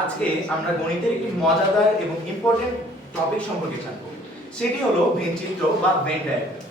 আজকে আমরা গণিতের একটি মজাদার এবং ইম্পর্টেন্ট টপিক সম্পর্কে জানবো, সেটি হলো ভেনচিত্র বা ভেন ডায়াগ্রাম।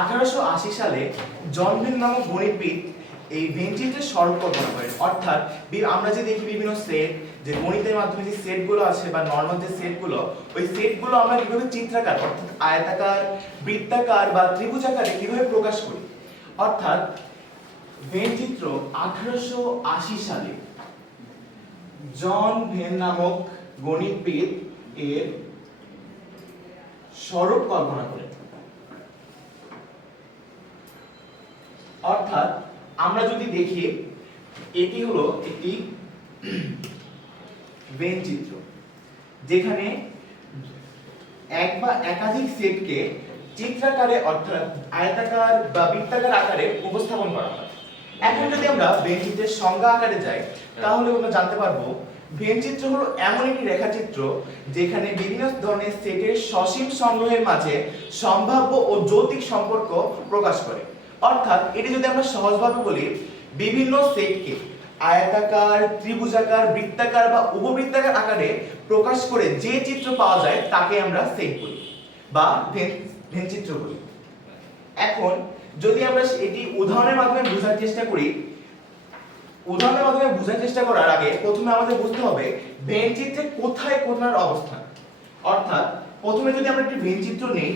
(1880) সালে জন ভেন নামক গণিতবিদ এই ভেনচিত্রের স্বরূপ কল্পনা করেন। অর্থাৎ আমরা যে দেখি বিভিন্ন সেট, যে গণিতের মাধ্যমে যে সেটগুলো আছে বা নরমাল যে সেটগুলো, ওই সেটগুলো আমরা কিভাবে চিত্রাকার অর্থাৎ আয়তাকার, বৃত্তাকার বা ত্রিভুজাকারে কিভাবে প্রকাশ করি। অর্থাৎ ভেনচিত্র 1880 সালে জন ভেন নামক গণিতবিদ এর স্বরূপ কল্পনা করেন। অর্থাৎ আমরা যদি দেখি, এটি হলো একটি ভেন চিত্র, যেখানে এক বা একাধিক সেটকে চিত্রাকারে অর্থাৎ আয়তাকার বা বৃত্তাকার আকারে উপস্থাপন করা হয়। এখন যদি আমরা ভেন চিত্রের সংজ্ঞা আকারে যাই, তাহলে আমরা জানতে পারবো ভেন চিত্র হলো এমন একটি রেখাচিত্র যেখানে বিভিন্ন ধরনের সেটের সসীম সংগ্রহের মাঝে সম্ভাব্য ও যৌতিক সম্পর্ক প্রকাশ করে। অর্থাৎ এটি যদি আমরা সহজভাবে বলি, বিভিন্ন সেটকে আয়তাকার, ত্রিভুজাকার, বৃত্তাকার বা উপবৃত্তাকার আকারে প্রকাশ করে যে চিত্র পাওয়া যায় তাকে আমরা সেট বলি বা ভেন চিত্র বলি। এখন যদি আমরা এটি উদাহরণের মাধ্যমে বোঝার চেষ্টা করি, উদাহরণের মাধ্যমে বোঝার চেষ্টা করার আগে প্রথমে আমাদের বুঝতে হবে ভেন চিত্রে কোথায় কোণার অবস্থান। অর্থাৎ প্রথমে যদি আমরা একটি ভেন চিত্র নেই,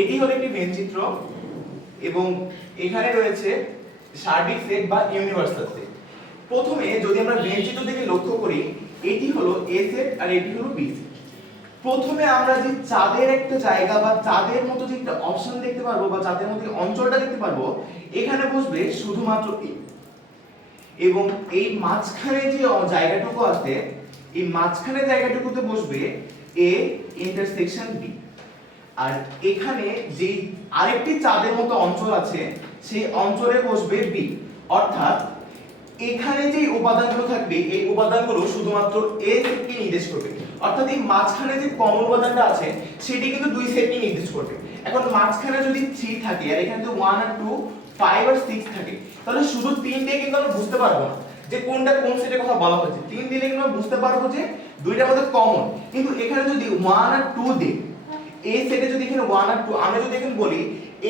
এটি হলো একটি ভেন চিত্র এবং এখানে রয়েছে সার্বিক সেট বা ইউনিভার্সাল সেট। প্রথমে যদি আমরা ভেন চিত্র থেকে লক্ষ্য করি, এটি হলো এ সেট আর এটি হলো বি সেট। প্রথমে আমরা যে চাঁদের একটা জায়গা বা চাঁদের মতো যে একটা অপশন দেখতে পারবো বা চাঁদের মতো অঞ্চলটা দেখতে পারবো, এখানে বসবে শুধুমাত্র এ, এবং এই মাঝখানে যে জায়গাটুকু আছে, এই মাঝখানে জায়গাটুকুতে বসবে এ ইন্টারসেকশন বি। আর এখানে যে আরেকটি চাঁদের মতো অঞ্চল আছে, সেই অঞ্চলে বসবে বি। অর্থাৎ এখানে যে উপাদানগুলো থাকবে, এই উপাদানগুলো শুধুমাত্র এ সেটকে নির্দেশ করবে। অর্থাৎ এই মাঝখানে যে কমন উপাদানটা আছে সেটি কিন্তু দুই সেটকে নির্দেশ করবে। এখন মাঝখানে যদি 3 থাকে আর এখানে যদি 1 আর 2, 5 আর 6 থাকে, তাহলে শুধু 3 দিয়ে কিন্তু আমরা বুঝতে পারবো না যে কোনটা কোন সেটের কথা বলা হচ্ছে। 3 দিলে কিন্তু আমরা বুঝতে পারবো যে দুইটার মধ্যে কমন। কিন্তু এখানে যদি 1 আর 2 দিই, এই সেটে যদি এখানে 1 আর 2, আমরা যদি এখানে বলি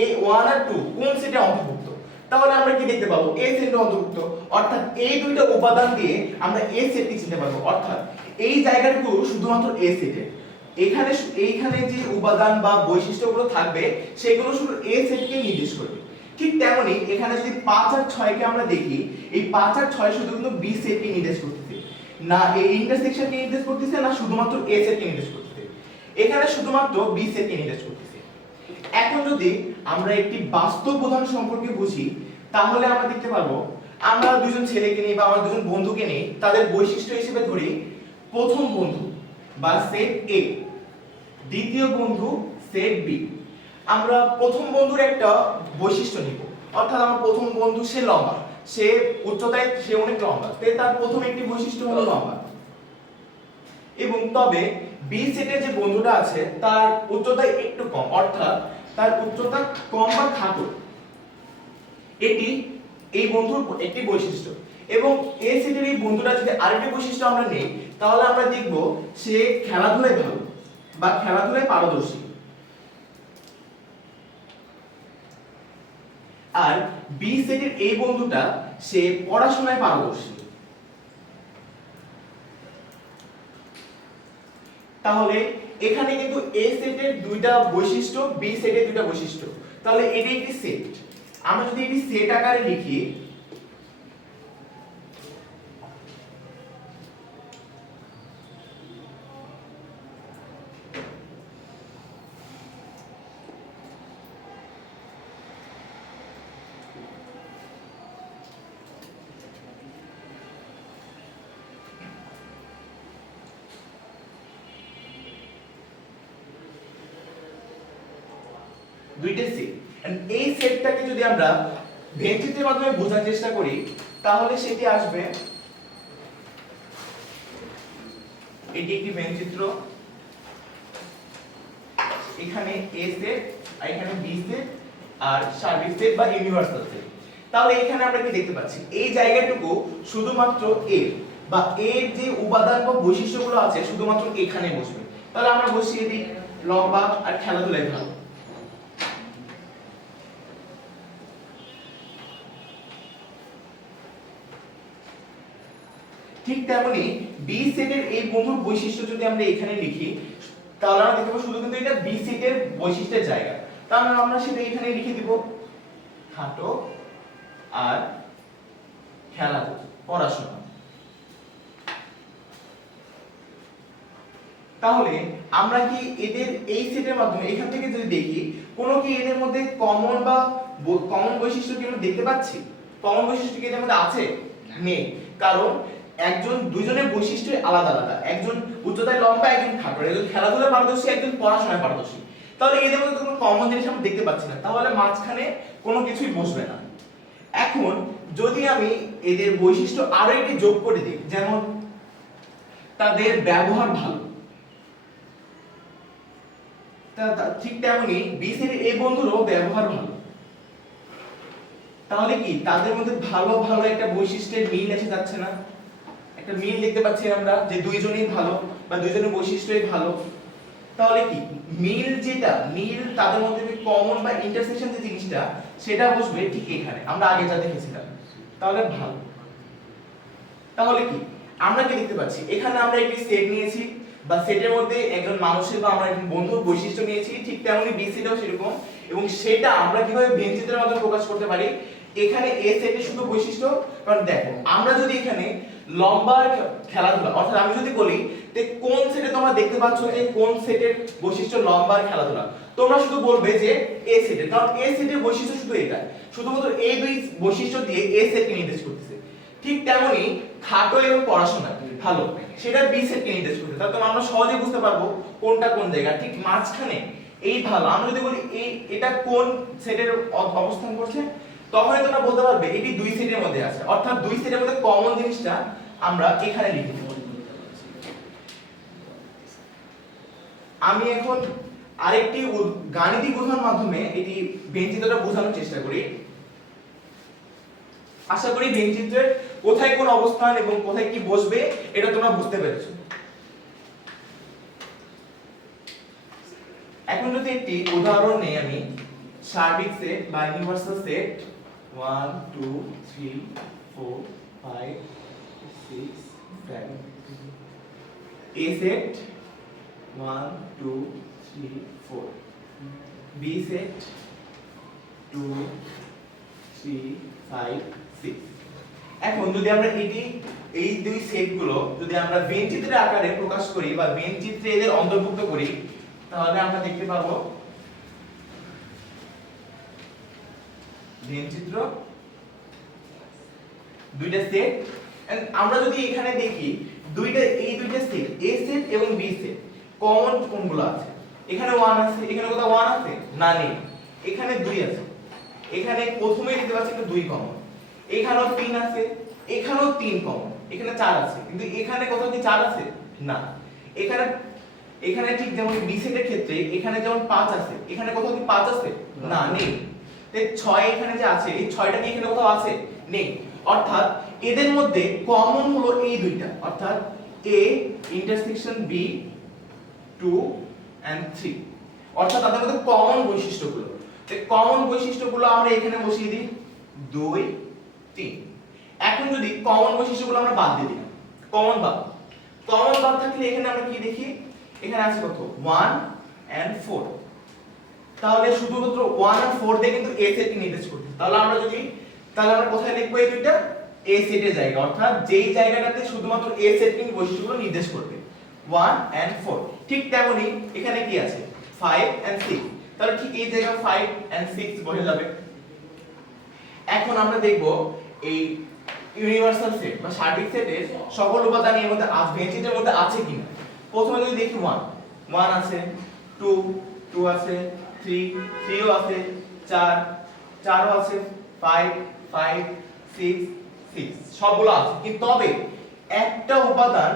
এই 1 আর 2 কোন সেটে অন্তর্ভুক্ত, তাহলে আমরা কি দেখতে পাবো? এ সেটে অন্তর্ভুক্ত। অর্থাৎ এই দুইটা উপাদান দিয়ে আমরা এ সেটটি চিনতে পারবো। অর্থাৎ এই জায়গাটুকু শুধুমাত্র এ সেটে, এখানে এইখানে যে উপাদান বা বৈশিষ্ট্যগুলো থাকবে সেগুলো শুধু এ সেটকে নির্দেশ করবে। ঠিক তেমনি এখানে যদি 5 আর 6 কে আমরা দেখি, এই 5 আর 6 শুধু কিন্তু বি সেটকে নির্দেশ করতেছে, না এই ইন্টারসেকশনকে নির্দেশ করতেছে, না শুধুমাত্র এ সেটকে নির্দেশ করতেছে। এখানে শুধুমাত্র বি সেটকে নির্দেশ করতেছে। এখন যদি আমরা একটি বাস্তব উদাহরণ সম্পর্কে বুঝি, তাহলে আমরা দেখতে পারবো, আমরা দুজন ছেলেকে নিই বা আমরা দুজন বন্ধুকে নিই, তাদের বৈশিষ্ট্য হিসেবে ধরি প্রথম বন্ধু বা সেট এ, দ্বিতীয় বন্ধু সেট বি। আমরা প্রথম বন্ধুর একটা বৈশিষ্ট্য নিব। অর্থাৎ আমার প্রথম বন্ধু সে লম্বা, সে উচ্চতায় সে অনেক লম্বা, তার প্রথম একটি বৈশিষ্ট্য হলো লম্বা। এবং তবে বি সেটের যে বন্ধুটা আছে তার উচ্চতা একটু কম, অর্থাৎ তার উচ্চতা কম বা খাটো। এটি এই বন্ধুর একটি বৈশিষ্ট্য। এবং এ সেটের এই বন্ধুটা যদি আরেকটি বৈশিষ্ট্য আমরা নেই, তাহলে আমরা দেখব সে খেলাধুলায় ভালো বা খেলাধুলায় পারদর্শী। আর বি সেটের এই বন্ধুটা সে পড়াশোনায় পারদর্শী। তাহলে এখানে কিন্তু এ সেটের দুইটা বৈশিষ্ট্য, বি সেটের দুইটা বৈশিষ্ট্য। তাহলে এটি একটি সেট। আমরা যদি এটি সেট আকারে লিখি, দুইটা সেট, এই সেটটাকে যদি আমরা ভেনচিত্রের মাধ্যমে বোঝার চেষ্টা করি তাহলে সেটি আসবে, এটি একটি ভেনচিত্র, এখানে এ সেট আর এখানে বি সেট আর সার্বিক সেট বা ইউনিভার্সাল সেট। তাহলে এখানে আমরা কি দেখতে পাচ্ছি, এই জায়গাটুকু শুধুমাত্র এ বা এর যে উপাদান বা বৈশিষ্ট্যগুলো আছে শুধুমাত্র এখানে বসবে। তাহলে আমরা বসিয়ে দিই লম্বা আর খেলাধুলায় ভালো। ঠিক তেমনি বি সেটের এই বন্ধুর বৈশিষ্ট্য যদি আমরা এখানে লিখি তাহলে আমরা দেখব শুধু কিন্তু এটা বি সেটের বৈশিষ্ট্যের জায়গা, তাহলে আমরা সেটা এখানে লিখে দিব খাটো আর খেলাধুলা পড়াশোনা। তাহলে আমরা কি এদের এই সেটের মাধ্যমে এখান থেকে যদি দেখি কোন কি এদের মধ্যে কমন বা কমন বৈশিষ্ট্য কি আমরা দেখতে পাচ্ছি? কমন বৈশিষ্ট্য কি এদের মধ্যে আছে? নেই, কারণ দুইজনের বৈশিষ্ট্য আলাদা আলাদা, একজন উচ্চতায় লম্বা, একজন খাটো, একজন খেলাধুলায় পারদর্শী, একজন পড়াশোনায় পারদর্শী। তাহলে এদের মধ্যে কোনো কমন জিনিস আমরা দেখতে পাচ্ছি না, তাহলে মাঝখানে কোনো কিছুই বসবে না। এখন যদি আমি এদের বৈশিষ্ট্য আরো একটি যোগ করে দিই, যেমন তাদের ব্যবহার ভালো, ঠিক তেমনি বি সেটের এই বন্ধুরও ব্যবহার ভালো। তাহলে কি তাদের মধ্যে ভালো ভালো একটা বৈশিষ্ট্যের মিল এসে যাচ্ছে না? একটা মিল দেখতে পাচ্ছি আমরা যে দুইজনেই ভালো বা দুইজনের বৈশিষ্ট্যই ভালো। তাহলে কি মিল, যেটা মিল তাদের মধ্যে কমন বা ইন্টারসেকশন যে জিনিসটা সেটা বসবে ঠিক এখানে, আমরা আগে যা দেখেছিলাম। তাহলে ভালো। তাহলে কি আমরা কি দেখতে পাচ্ছি, এখানে আমরা একটি সেট নিয়েছি বা সেটের মধ্যে একজন মানুষের বা আমরা একজন বন্ধুর বৈশিষ্ট্য নিয়েছি, ঠিক তেমনি বি সেটও সেরকম, এবং সেটা আমরা কিভাবে ভেনচিত্রের মাধ্যমে প্রকাশ করতে পারি। এখানে এ সেটের শুধু বৈশিষ্ট্য, কারণ দেখো আমরা যদি এখানে লম্বা খেলাধুলা, অর্থাৎ আমি যদি বলি যে কোন সেটে তোমরা দেখতে পাচ্ছ যে কোন সেটের বৈশিষ্ট্য লম্বা খেলাধুলা, তোমরা শুধু বলবে যে এ সেটের, কারণ এ সেটের বৈশিষ্ট্য শুধু এটা, শুধুমাত্র এই দুই বৈশিষ্ট্য দিয়ে এ সেটকে নির্দেশ করতেছে। ঠিক তেমনি খাটো এবং পড়াশোনা ভালো, সেটা বি সেটকে নির্দেশ করতেছে। তাহলে আমরা সহজে বুঝতে পারবো কোনটা কোন জায়গা। ঠিক মাঝখানে এই ভালো, আমরা যদি বলি এই এটা কোন সেটের অবস্থান করছে, তখনই তোমরা বলতে পারবে এটি দুই সেটের মধ্যে আছে, অর্থাৎ দুই সেটের মধ্যে কমন জিনিসটা আমরা এখানে লিখে দেব। আমি এখন আরেকটি গাণিতিক উদাহরণের মাধ্যমে এটি ভেনচিত্রটা বোঝানোর চেষ্টা করি। আশা করি ভেনচিত্রের কোথায় কোন অবস্থান এবং কোথায় কি বসবে এটা তোমরা বুঝতে পেরেছো। এখন যদি একটি উদাহরণ নেই, আমি সার্বিক সেট বা universal set 1 2 3 4 5 6 7 A set 1 2 3 4, B set 2 3 5 6। এখন যদি আমরা এই দুই সেটগুলো যদি আমরা ভেনচিত্রের আকারে প্রকাশ করি বা ভেনচিত্রে এদের অন্তর্ভুক্ত করি, তাহলে আমরা দেখতে পাবো ভেনচিত্র দুইটা সেট। আমরা যদি এখানে দেখি এই দুইটা সেট এ সেট এবং বি সেট কমন কোনগুলো আছে? এখানে 1 আছে, এখানে কোথাও 1 আছে না, নেই। এখানে 2 আছে, এখানে প্রথমেই দেখতে পাচ্ছি একটা 2 কমন, এখানেও 3 আছে, এখানেও 3 কমন, এখানে 4 আছে, কিন্তু এখানে কোথাও কি 4 আছে না। এখানে ঠিক যেমন বি সেটের ক্ষেত্রে এখানে যেমন 5 আছে, এখানে কোথাও কি 5 আছে না, নেই। তাই 6 এখানে যে আছে, এই 6টা কি এখানে কোথাও আছে? নেই। অর্থাৎ এদের মধ্যে কমন হলো এই দুইটা, অর্থাৎ A ইন্টারসেকশন B 2 and 3, অর্থাৎ তাদের মধ্যে কমন বৈশিষ্ট্যগুলো। এই কমন বৈশিষ্ট্যগুলো আমরা এখানে বসিয়ে দিই 2 3। এখন যদি কমন বৈশিষ্ট্যগুলো আমরা বাদ দিয়ে দিই, কমন বাদ থাকলে এখানে আমরা কি দেখি, এখানে আছে কত 1 and 4। তাহলে শুধুমাত্র 1 আর 4 দিয়ে কিন্তু A সেটকে নির্দেশ করতেছে। তাহলে আমরা কোথায় লিখবো এই দুইটা? A সেটের জায়গা, অর্থাৎ যেই জায়গাটাতে শুধুমাত্র A সেটকে বৈশিষ্ট্যগুলো নির্দেশ করবে 1 and 4। ঠিক তেমনি এখানে কি আছে 5 and 6, তাহলে ঠিক এই জায়গায় 5 and 6 বসে যাবে। এখন আমরা দেখব এই ইউনিভার্সাল সেট বা সার্বিক সেটের সকল উপাদান এর মধ্যে ভেনচিত্রের মধ্যে আছে কিনা। প্রথমে যদি দেখি 1 আছে, 2 আছে, 3 ও আছে, 4 ও আছে, 5 5 6 6 সবগুলো আছে, কিন্তু তবে একটা উপাদান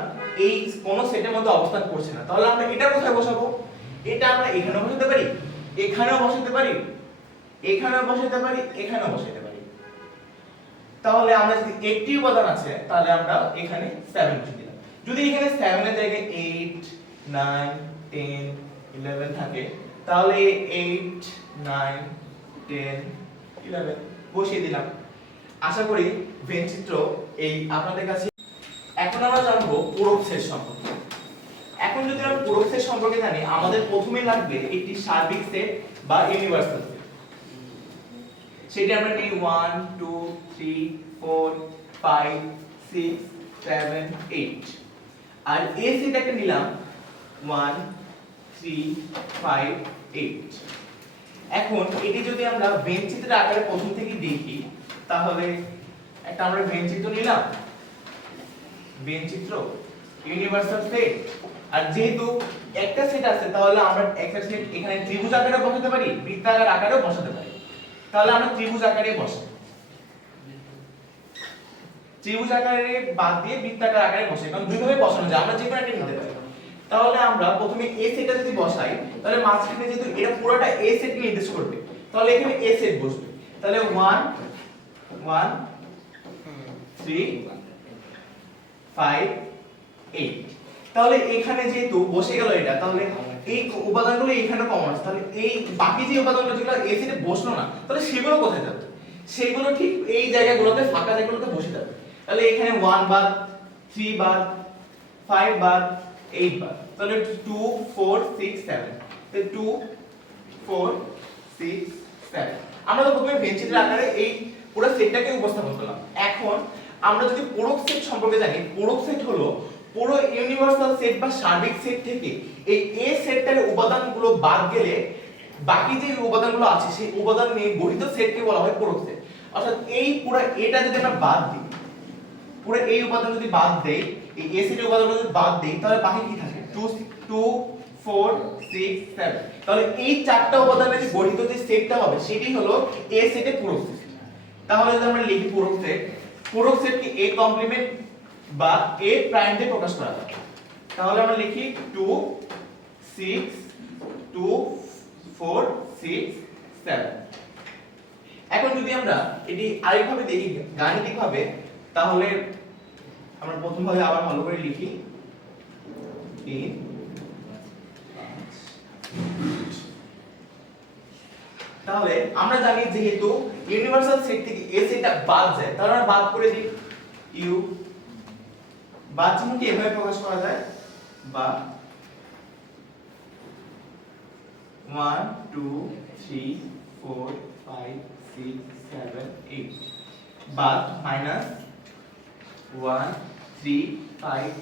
এই কোন সেটের মধ্যে অবস্থান করছে না। তাহলে আমরা এটা কোথায় বসাবো? এটা আমরা এখানেও বসাতে পারি, এখানেও বসাতে পারি, এখানেও বসাতে পারি, এখানেও বসাতে পারি। তাহলে আমরা যদি একটি উপাদান আছে তাহলে আমরা এখানে 7 বসিয়ে দিলাম। যদি এখানে 7 এর জায়গায় 8 9 10 11 থাকে তাহলে 8 9 10 11 বসিয়ে দিলাম। আশা করি ভেন চিত্র এই আপনাদের কাছে। এখন আমরা জানবো পূরক সেট সম্পর্কে। এখন যদি আমরা পূরক সেট সম্পর্কে জানি, আমাদের প্রথমেই লাগবে একটি সার্বিক সেট বা ইউনিভার্সাল সেট। সেটা আমরা নিই 1 2 3 4 5 6 7 8, আর এই সেট একটা নিলাম 1 3 5 8। এখন এটি যদি আমরা ভেন চিত্রের আকারে প্রথম থেকে দেখি তাহলে একটা আমরা ভেন চিত্র নিলাম, ভেন চিত্র ইউনিভার্সাল সেট। আর যেহেতু একটা সেট আছে তাহলে আমরা একটা সেট এখানে ত্রিভুজ আকারে বসাতে পারি, বৃত্তাকার আকারেও বসাতে পারি। তাহলে আমরা ত্রিভুজ আকারে বসাই, ত্রিভুজ আকারে বাদ দিয়ে বৃত্তাকার আকারে বসাই, কারণ দুইভাবে বসানো যায়, আমরা যে কোনো একটা নিতে পারি। তাহলে আমরা প্রথমে এ সেটটা যদি বসাই তাহলে মাঝখানে যেহেতু এটা পুরোটা এ সেট নির্দেশ করবে তাহলে এখানে এ সেট বসবে। তাহলে 1 1 3 5 8। তাহলে এখানে যেহেতু বসে গেল এটা, তাহলে এই উপাদানগুলো এখানে কমন আছে, তাহলে এই বাকি যে উপাদানগুলো যেগুলো এ সেটে বসলো না তাহলে সেগুলো কোথায় যাবে? সেগুলো ঠিক এই জায়গাগুলোতে, ফাঁকা জায়গাগুলোতে বসে যাবে। তাহলে এখানে 1 বাদ, 3 বাদ, 5 বাদ, 8 বাদ, তাহলে 2 4 6 7। তাহলে 2 4 6 7। আমরা তো প্রথমে ভেন চিত্রের আকারে এই পুরো সেটটাকে উপস্থাপন করলাম। এখন আমরা যদি পূরক সেট সম্পর্কে জানি, পূরক সেট হলো পুরো ইউনিভার্সাল সেট বা সার্বিক সেট থেকে এই এ সেটটার উপাদানগুলো বাদ গেলে বাকি যে উপাদানগুলো আছে সেই উপাদান নিয়ে গঠিত সেটকে বলা হয় পূরক সেট। অর্থাৎ এই পুরো এটা যদি আমরা বাদ দিই, পুরো এই উপাদান যদি বাদ দেই, এই এ সেটের উপাদানগুলো যদি বাদ দেই তাহলে বাকি কি থাকে? 2 2 4 6 7। তাহলে এই চারটা উপাদানের যে গঠিত যে সেটটা হবে সেটি হলো এ সেটের পূরক সেট। তাহলে যদি আমরা লিখি পূরক সেট, পূরক সেটকে এ কমপ্লিমেন্ট বা এ প্রাইম দিয়ে প্রকাশ করা যায়। তাহলে আমরা লিখি 2 6 2 4 6 7। এখন যদি আমরা এটি আরেকভাবে দেখি গাণিতিকভাবে, তাহলে আমরা প্রথম ভাবে আবার ভালো করে লিখি 3 5। তাহলে আমরা জানি যেহেতু ইউনিভার্সাল সেট থেকে এ সেটটা বাদ যায় তাহলে আমরা বাদ করে দিই ইউ। বাদ চিহ্নকে এভাবে প্রকাশ করা যায়, বা 1 2 3 4 5 6 7 8 বাদ মাইনাস 1 3 5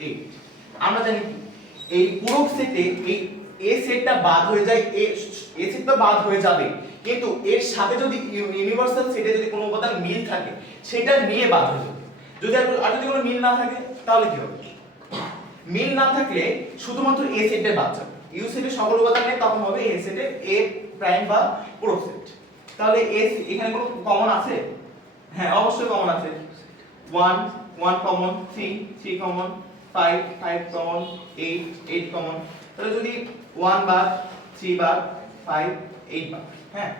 8। আমরা জানি এই পূরক সেটে এই এ সেটটা বাদ হয়ে যায়, এ সেটটা বাদ হয়ে যাবে, কিন্তু এর সাথে যদি ইউনিভার্সাল সেটে যদি কোনো উপাদান মিল থাকে সেটা নিয়ে বাদ হয়ে যাবে। যদি আর যদি কোনো মিল না থাকে তাহলে কি হবে? মিল না থাকলে শুধুমাত্র এ সেটে বাদ যাবে, ইউ সেটের সকল উপাদান নিয়ে তখন হবে এ সেটে এ প্রাইম বা পূরক সেট। তাহলে এ এখানে কোনো কমন আছে? হ্যাঁ অবশ্যই কমন আছে। 1 1 কমন, 3 3 কমন, 5 5 কমন, 8 8 কমন। তাহলে যদি 1 বাদ, 3 বাদ, 5 8 বাদ, হ্যাঁ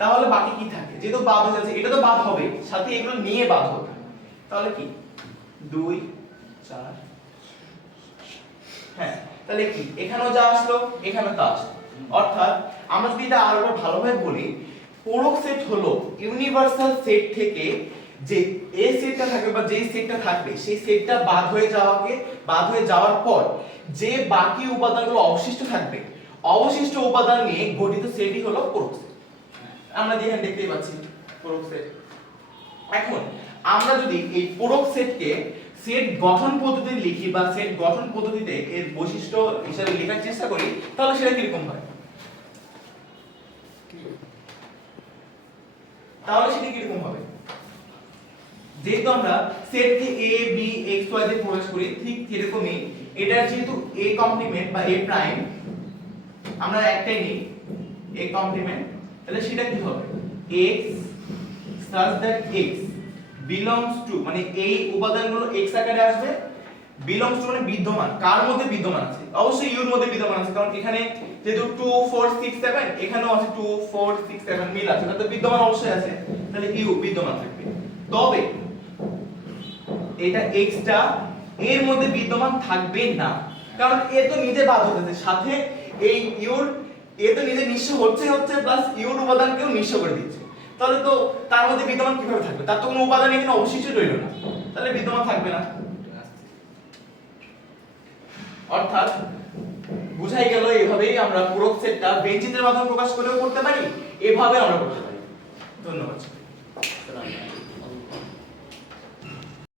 তাহলে বাকি কি থাকে? যেহেতু বাদ হয়ে যাচ্ছে এটা তো বাদ হবে, সাথে এগুলো নিয়ে বাদ হবে। তাহলে কি 2 4, হ্যাঁ তাহলে কি এখানেও যা আসলো এখানেও তা আসলো। অর্থাৎ আমরা যদি এটা আরো ভালোভাবে বলি, পূরক সেট হলো ইউনিভার্সাল সেট থেকে যে এ সেটটা থাকবে বা যে সেটটা থাকবে সেই সেটটা বাদ হয়ে যাওয়ার পর যে বাকি উপাদানগুলো অবশিষ্ট থাকবে, অবশিষ্ট উপাদান নিয়ে গঠিত সেটই হলো পূরক সেট। আমরা যেখানে দেখতেই পাচ্ছি পূরক সেট। এখন আমরা যদি এই পূরক সেটকে সেট গঠন পদ্ধতিতে লিখি বা সেট গঠন পদ্ধতিতে এর বৈশিষ্ট্য হিসেবে লেখার চেষ্টা করি তাহলে সেটা কিরকম হয়? তাহলে সেটা কিরকম হবে? যেহেতু আমরা সেটকে a b x y দিয়ে প্রকাশ করি, ঠিক এরকমই এটার যেহেতু a কমপ্লিমেন্ট বা a প্রাইম আমরা একটাই নিই a কমপ্লিমেন্ট, তাহলে সেটা কি হবে? x such that x belongs to মানে এই উপাদানগুলো x আকারে আসবে, belongs to মানে বিদ্যমান, কার মধ্যে বিদ্যমান আছে? অবশ্যই u এর মধ্যে বিদ্যমান আছে, কারণ এখানে যেহেতু 2 4 6 7 এখানেও আছে 2 4 6 7 মিল আছে, তাহলে বিদ্যমান অবশ্যই আছে, তাহলে u বিদ্যমান থাকবে। তবে এটা x টা এর মধ্যে বিদ্যমান থাকবে না, কারণ এ তো নিজে বাদ হতেছে, সাথে এই ইউর এ তো নিজে নিঃস্ব হচ্ছে প্লাস ইউর উপাদানকেও নিঃস্ব করে দিচ্ছে, তাহলে তো তার মধ্যে বিদ্যমান কিভাবে থাকবে? তার তো কোনো উপাদান এখানে অবশিষ্ট রইল না, তাহলে বিদ্যমান থাকবে না। অর্থাৎ বুঝাই গেল এভাবেই আমরা পূরক সেটটা বেঞ্চিতের মাধ্যমে প্রকাশ করেও করতে পারি, এভাবে আমরা করতে পারি। ধন্যবাদ।